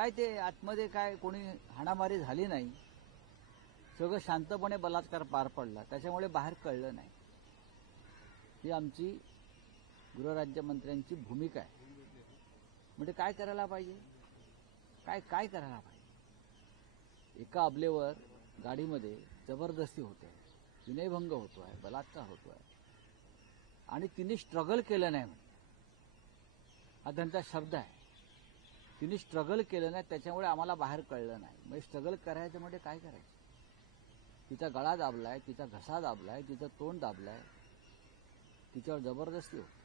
काय ते आतमध्ये काय कोणी हाणामारी झाली नाही, सगळं शांतपणे बलात्कार पार पडला, त्याच्यामुळे बाहेर कळलं नाही. ही आमची गृहराज्यमंत्र्यांची भूमिका आहे. म्हणजे काय करायला पाहिजे, काय करायला पाहिजे. एका अबलेवर गाडीमध्ये जबरदस्ती होते, विनयभंग होतोय, बलात्कार होतोय, आणि तिने स्ट्रगल केलं नाही म्हणजे हा त्यांचा शब्द आहे. तिने स्ट्रगल केलं नाही, त्याच्यामुळे आम्हाला बाहेर कळलं नाही. म्हणजे स्ट्रगल करायचं म्हणजे काय करायचं. तिचा गळा दाबलाय, तिचा घसा दाबलाय, तिचं तोंड दाबलाय, तिच्यावर जबरदस्ती होती.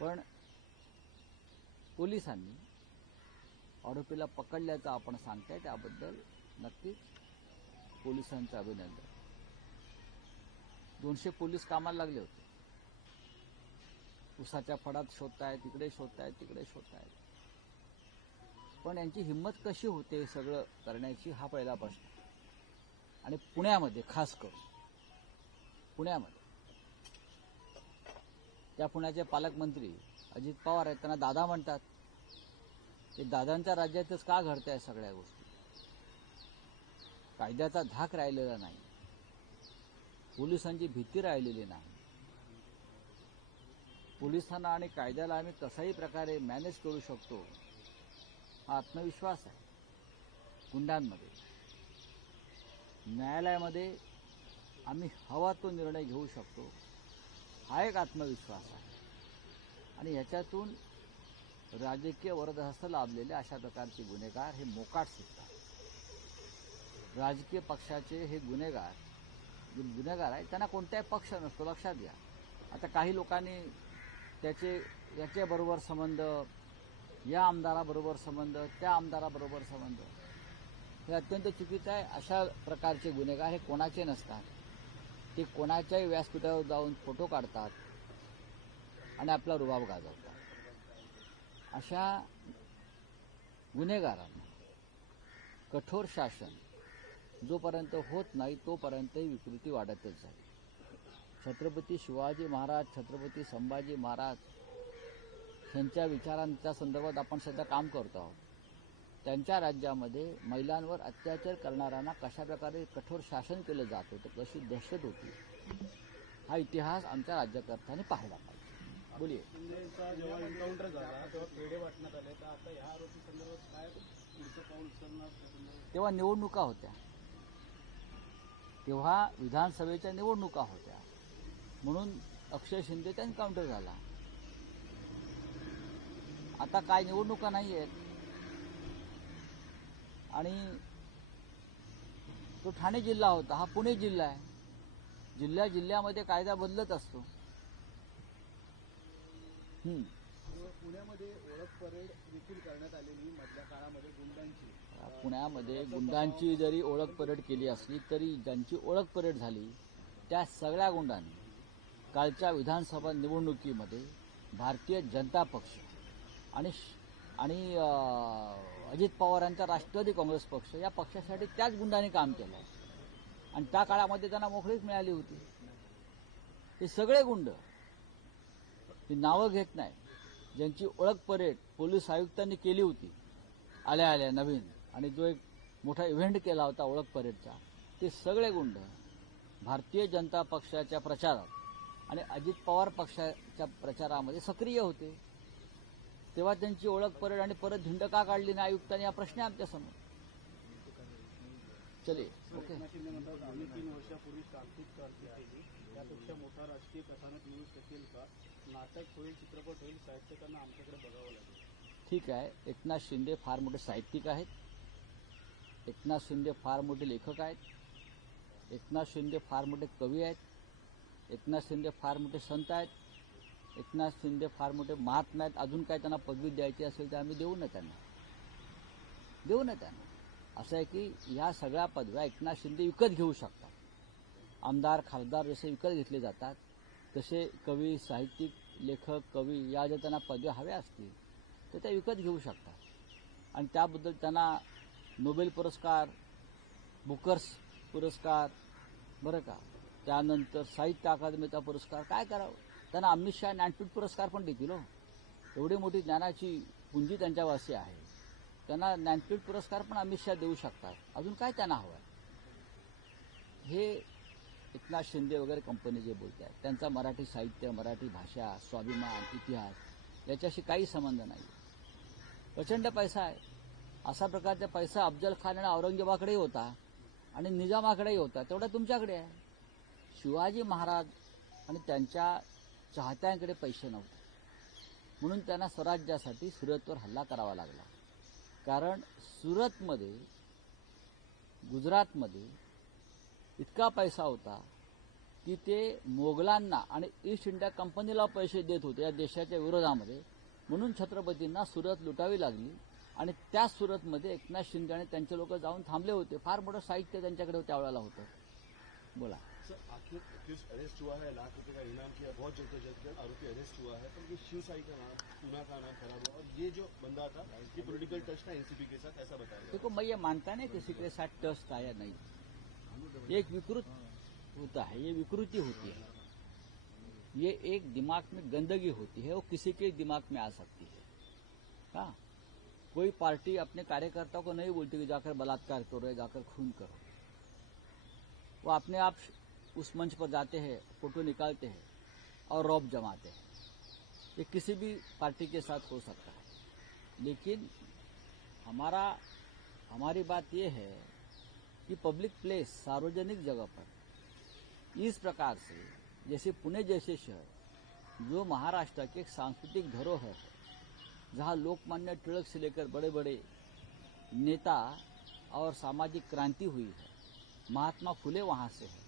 पण पोलिसांनी आरोपीला पकडल्याचं आपण सांगताय, त्याबद्दल नक्कीच पोलिसांचं अभिनंदन. 200 पोलीस कामाला लागले होते. उसाच्या फडात शोधतायत, तिकडे शोधतायत, तिकडे शोधतायत. पण यांची हिंमत कशी होते सगळं करण्याची, हा पहिला प्रश्न. आणि पुण्यामध्ये खास करून पुण्यामध्ये त्या पुण्याचे पालकमंत्री अजित पवार आहेत, त्यांना दादा म्हणतात. ते दादांच्या राज्यातच का घडताय सगळ्या गोष्टी. कायद्याचा धाक राहिलेला नाही, पोलिसांची भीती राहिलेली नाही. पोलिसांना आणि कायद्याला आम्ही कशाही प्रकारे मॅनेज करू शकतो, हा आत्मविश्वास आहे. गुंडांमध्ये न्यायालयामध्ये आम्ही हवा तो निर्णय घेऊ शकतो, हा एक आत्मविश्वास आहे. आणि ह्याच्यातून राजकीय वरदहस्त लाभलेले अशा प्रकारचे गुन्हेगार हे मोकाट सुटतात. राजकीय पक्षाचे हे गुन्हेगार जे गुन्हेगार आहेत त्यांना कोणताही पक्ष नसतो, लक्षात घ्या. आता काही लोकांनी याच्याबरोबर संबंध, या आमदाराबरोबर संबंध, त्या आमदाराबरोबर संबंध, हे अत्यंत चुकीचं आहे. अशा प्रकारचे गुन्हेगार हे कोणाचे नसतात. ते कोणाच्याही व्यासपीठावर जाऊन फोटो काढतात आणि आपला रुबाब गाजवतात. अशा गुन्हेगारांना कठोर शासन जोपर्यंत होत नाही तोपर्यंत ही विकृती वाढतच जाईल. छत्रपती शिवाजी महाराज, छत्रपती संभाजी महाराज यांच्या विचारांच्या संदर्भात आपण सध्या काम करतो आहोत. त्यांच्या राज्यामध्ये महिलांवर अत्याचार करणाऱ्यांना कशाप्रकारे कठोर शासन केलं जात होतं, कशी दहशत होती, हा इतिहास आमच्या राज्यकर्त्यांनी पाहिला पाहिजे. बोलिये. जेव्हा एन्काउंटर झाला तेव्हा पेढे वाटण्यात आले, तर आता ह्या आरोपी संदर्भात काय पुढचं पाऊल उचलणार? तेव्हा निवडणुका होत्या, तेव्हा विधानसभेच्या निवडणुका होत्या, म्हणून अक्षय शिंदेचा एन्काउंटर झाला. आता काय निवडणुका नाही आहेत. आणि तो ठाणे जिल्हा होता, हा पुणे जिल्हा आहे. जिल्ह्यामध्ये कायदा बदलत असतो. पुण्यामध्ये ओळख परेड देखील करण्यात आलेली मधल्या काळामध्ये गुंडांची. पुण्यामध्ये गुंडांची जरी ओळख परेड केली असली तरी ज्यांची ओळख परेड झाली त्या सगळ्या गुंडांनी कालच्या विधानसभा निवडणुकीमध्ये भारतीय जनता पक्ष आणि अजित पवारांचा राष्ट्रवादी काँग्रेस पक्ष या पक्षासाठी त्याच गुंडांनी काम केलं. आणि त्या काळामध्ये त्यांना मोकळीक मिळाली होती. हे सगळे गुंड, ही नावं घेत नाही, ज्यांची ओळख परेड पोलीस आयुक्तांनी केली होती आल्या नवीन, आणि जो एक मोठा इव्हेंट केला होता ओळख परेडचा, ते सगळे गुंड भारतीय जनता पक्षाच्या प्रचारात आणि अजित पवार पक्षाच्या प्रचारामध्ये सक्रिय होते. तेव्हा त्यांची ओळख परेड आणि परत धिंड का काढली नाही आयुक्तांनी, हा प्रश्न आहे आमच्यासमोर. चलिए ओके. आम्ही 3 वर्षापूर्वी शांतिक क्रांती केली, त्यापेक्षा मोठा राजकीय कथानक मिळू शकेल का? नाटक होईल, चित्रपट होईल, साहित्यकांना आमच्याकडे बघावं लागेल. ठीक आहे. एकनाथ शिंदे फार मोठे साहित्यिक आहेत, एकनाथ शिंदे फार मोठे लेखक आहेत, एकनाथ शिंदे फार मोठे कवी आहेत, एकनाथ शिंदे फार मोठे संत आहेत, एकनाथ शिंदे फार मोठे महात्मा आहेत. अजून काय त्यांना पदवी द्यायची असेल तर आम्ही देऊ ना त्यांना. असं आहे की या सगळ्या पदव्या एकनाथ शिंदे विकत घेऊ शकतात. आमदार खासदार जसे विकत घेतले जातात तसे कवी, साहित्यिक, लेखक, कवी या जर त्यांना पदव्या हव्या असतील तर त्या विकत घेऊ शकतात. आणि त्याबद्दल त्यांना नोबेल पुरस्कार, बुकर्स पुरस्कार, बरं का, त्यानंतर साहित्य अकादमीचा पुरस्कार, काय करावं, त्यांना अमित शाह ज्ञानपीठ पुरस्कार पण देतील. एवढी मोठी ज्ञानाची पुंजी त्यांच्यावासी आहे. त्यांना ज्ञानपीठ पुरस्कार पण अमित शहा देऊ शकतात. अजून काय त्यांना हवं आहे? हे एकनाथ शिंदे वगैरे कंपनी जे बोलत आहेत त्यांचा मराठी साहित्य, मराठी भाषा, स्वाभिमान, इतिहास याच्याशी काही संबंध नाही. प्रचंड पैसा आहे. असा प्रकारचा पैसा अफजल खान आणि औरंगजेबाकडेही होता आणि निजामाकडेही होता, तेवढा तुमच्याकडे आहे. शिवाजी महाराज आणि त्यांच्या चाहत्यांकडे पैसे नव्हते, म्हणून त्यांना स्वराज्यासाठी सुरतवर हल्ला करावा लागला. कारण सुरतमध्ये, गुजरातमध्ये इतका पैसा होता की ते मोगलांना आणि ईस्ट इंडिया कंपनीला पैसे देत होते या देशाच्या विरोधामध्ये. म्हणून छत्रपतींना सुरत लुटावी लागली आणि त्या सुरतमध्ये एकनाथ शिंदे आणि त्यांचे लोक जाऊन थांबले होते. फार मोठं साहित्य त्यांच्याकडे त्यावेळेला होतं. बोला सर, आखिर अक्यूज अरेस्ट हुआ है, ₹1,00,000 का इनाम किया, बहुत जद्दोजहद आरोपी अरेस्ट हुआ है, पर ये शिवसाई का नाम, पूना का नाम खराब हुआ और ये जो बंदा था ये पॉलिटिकल टच था एनसीपी के साथ, ऐसा बताया गया। देखो, मैं ये मानता नहीं किसी के साथ टच था या नहीं. ये एक विकृत होता है, ये विकृति होती है, ये एक दिमाग में गंदगी होती है, वो किसी के दिमाग में आ सकती है. हाँ, कोई पार्टी अपने कार्यकर्ताओं को नहीं बोलती कि जाकर बलात्कार करो, जाकर खून करो. वो अपने आप उस मंच पर जाते हैं, फोटो निकालते हैं और रौब जमाते हैं. ये किसी भी पार्टी के साथ हो सकता है. लेकिन हमारी बात ये है कि पब्लिक प्लेस, सार्वजनिक जगह पर इस प्रकार से, जैसे पुणे जैसे शहर जो महाराष्ट्र के एक सांस्कृतिक धरोहर है, जहां लोकमान्य टिळक से लेकर बड़े बड़े नेता और सामाजिक क्रांति हुई है, महात्मा फुले वहां से है,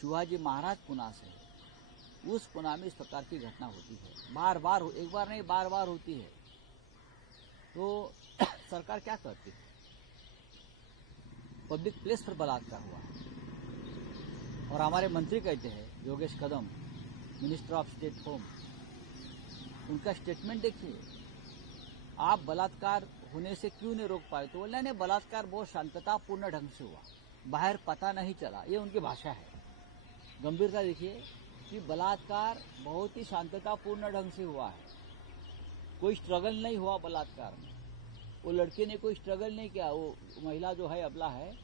शिवाजी महाराज पुणे से है, उस पुणे में इस प्रकार की घटना होती है. बार बार, एक बार नहीं बार बार होती है. तो सरकार क्या करती है? पब्लिक प्लेस पर बलात्कार हुआ है और हमारे मंत्री कहते हैं, Yogesh Kadam, minister of state home, उनका स्टेटमेंट देखिए, आप बलात्कार होने से क्यों नहीं रोक पाए? तो बोले नहीं, बलात्कार बहुत शांततापूर्ण ढंग से हुआ, बाहर पता नहीं चला. ये उनकी भाषा है. गंभीरता देखिए कि बलात्कार बहुत ही शांततापूर्ण ढंग से हुआ है, कोई स्ट्रगल नहीं हुआ बलात्कार में. वो लड़के ने कोई स्ट्रगल नहीं किया, वो महिला जो है, अबला है,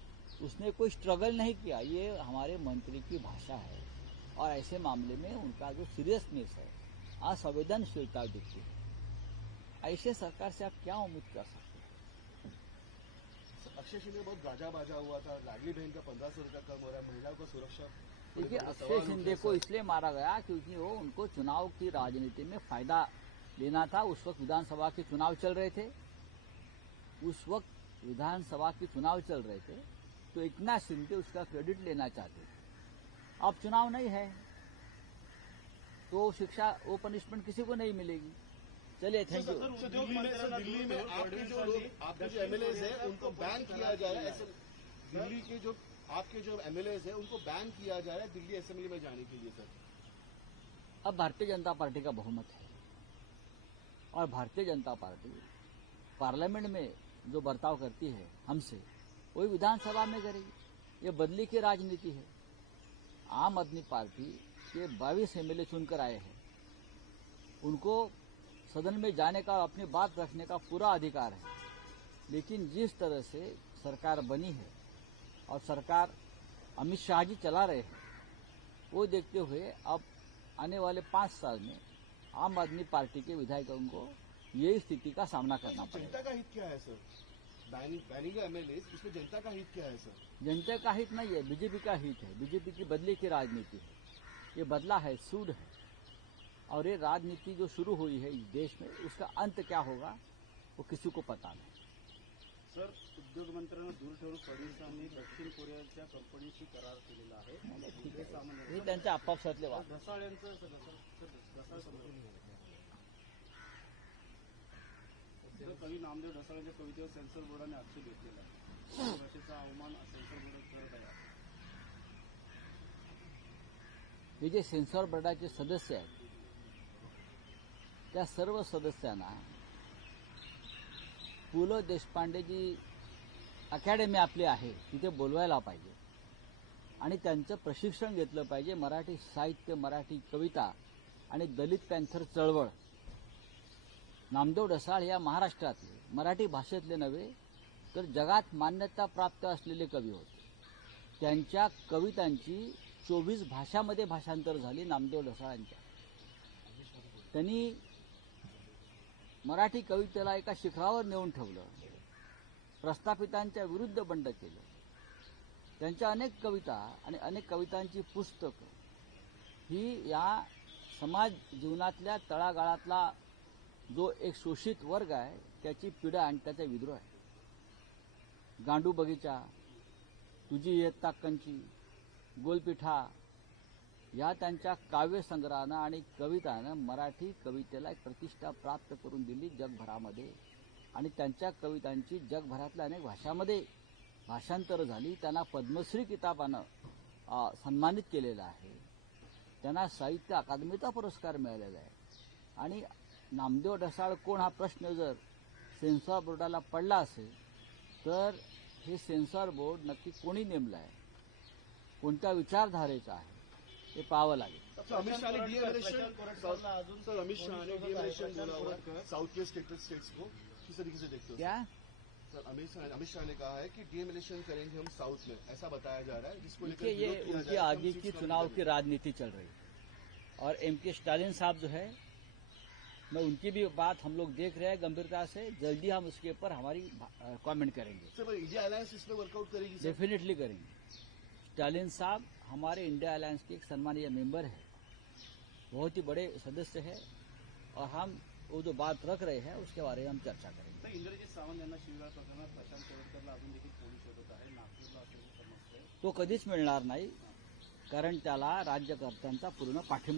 उसने कोई स्ट्रगल नहीं किया. ये हमारे मंत्री की भाषा है. और ऐसे मामले में उनका जो सीरियसनेस है, असंवेदनशीलता दिखती है. ऐसे सरकार से आप क्या उम्मीद कर सकते हैं? अक्षय शिंदे बहुत गाजा बाजा हुआ था, लाडली बहन का 1500 रुपया कम हो रहा है, महिलाओं को सुरक्षा. देखिए, अक्षय शिंदे को इसलिए मारा गया क्योंकि वो उनको चुनाव की राजनीति में फायदा लेना था. उस वक्त विधानसभा के चुनाव चल रहे थे, तो एकनाथ शिंदे उसका क्रेडिट लेना चाहते थे. अब चुनाव नहीं है तो शिक्षा, वो पनिशमेंट किसी को नहीं मिलेगी. चलिए, थैंक यू. दिल्ली में आपके जो लोग, आपके जो एमएलए है उनको बैन किया जा रहा है. ऐसे दिल्ली के जो आपके जो एमएलए है उनको बैन किया जा रहा है दिल्ली असेंबली में जाने के लिए. सर, अब भारतीय जनता पार्टी का बहुमत है और भारतीय जनता पार्टी पार्लियामेंट में जो बर्ताव करती है हमसे, वही विधानसभा में करेगी. ये बदली की राजनीति है. आम आदमी पार्टी के 22 एमएलए चुनकर आए हैं, उनको सदन में जाने का और अपनी बात रखने का पूरा अधिकार है. लेकिन जिस तरह से सरकार बनी है और सरकार अमित शाह जी चला रहे हैं, वो देखते हुए अब आने वाले 5 साल में आम आदमी पार्टी के विधायकों को ये स्थिति का सामना करना पड़ेगा. जनता का हित क्या है सर? बैनिंग एमएलए, इसमें जनता का हित क्या है सर? जनता का हित नहीं है, बीजेपी का हित है. बीजेपी की बदले की राजनीति है. ये बदला है, सूद है. और ये राजनीति जो शुरू हुई है इस देश में, उसका अंत क्या होगा वो किसी को पता नहीं. सर, उद्योग मंत्र्यांना दूर ठेवून फडणवीसांनी दक्षिण कोरियाच्या कंपनीशी करार केलेला आहे. हे सामान्य हे त्यांच्या आपापसातले वाद. ढसाळ यांचं ढसाळ समजून कवी नामदेव ढसाळांच्या कवितेवर सेन्सर बोर्डाने आक्षेप घेतलेला आहे. भाषेचा अवमान सेन्सर बोर्ड करत आहे. हे जे सेन्सॉर बोर्डाचे सदस्य आहेत, त्या सर्व सदस्यांना पु ल देशपांडेजी अकॅडमी आपली आहे तिथे बोलवायला पाहिजे आणि त्यांचं प्रशिक्षण घेतलं पाहिजे. मराठी साहित्य, मराठी कविता आणि दलित पॅन्थर चळवळ नामदेव ढसाळ या महाराष्ट्रातले मराठी भाषेतले नव्हे तर जगात मान्यता प्राप्त असलेले कवी होते. त्यांच्या कवितांची 24 भाषांमध्ये भाषांतर झाली नामदेव ढसाळांच्या. त्यांनी मराठी कवितेला एका शिखरावर नेऊन ठेवलं, प्रस्थापितांच्या विरुद्ध बंड केलं. त्यांच्या अनेक कविता आणि अनेक कवितांची पुस्तकं ही या समाज जीवनातल्या तळागाळातला जो एक शोषित वर्ग आहे त्याची पीडा आणि त्याचा विद्रोह आहे. गांडू बगीचा, तुझी इयत्ता कंची, गोलपिठा या त्यांच्या काव्यसंग्रहानं आणि कवितानं मराठी कवितेला एक प्रतिष्ठा प्राप्त करून दिली जगभरामध्ये. आणि त्यांच्या कवितांची जगभरातल्या अनेक भाषांमध्ये भाषांतर झाली. त्यांना पद्मश्री किताबानं सन्मानित केलेलं आहे. त्यांना साहित्य अकादमीचा पुरस्कार मिळालेला आहे. आणि नामदेव ढसाळ कोण हा प्रश्न जर सेन्सॉर बोर्डाला पडला असेल तर हे सेन्सॉर बोर्ड नक्की कोणी नेमलं आहे, कोणत्या विचारधारेचं आहे ते पाहावं लागेल. सर अमित शाह ने सर अमित शाह ने डीएमएलेशन बोला हुआ है साउथ के स्टेट्स को, किस तरीके से देखते हो? क्या सर अमित शाह ने कहा है कि डीएमएलेशन करेंगे हम साउथ में, ऐसा बताया जा रहा है, जिसको लेकर देखिए ये विरोध किया उनकी जा रहा है। आगे की चुनाव की राजनीति चल रही है और एमके स्टालिन साहब जो है, मैं उनकी भी बात हम लोग देख रहे हैं गंभीरता से. जल्दी हम उसके ऊपर हमारी कमेंट करेंगे, सर इंडिया अलायंस इसमें वर्कआउट करेगी सर? डेफिनेटली करेंगे. स्टालिन साहब हमारे इंडिया अलायंस के एक सम्मानीय मेंबर है, बहुत ही बड़े सदस्य है और हम वो जो बात रख रहे हैं उसके बारे में हम चर्चा करेंगे. तर इंद्रजित सावंत यांना शिवीगाळ प्रकरणात प्रशांत कोळटकरला अजून देखील पोलीस शोधत आहे. नागपूरला असल्याची समस्या आहे. तो कधीच मिळणार नाही, कारण त्याला राज्यकर्त्यांचा पूर्ण पाठिंबा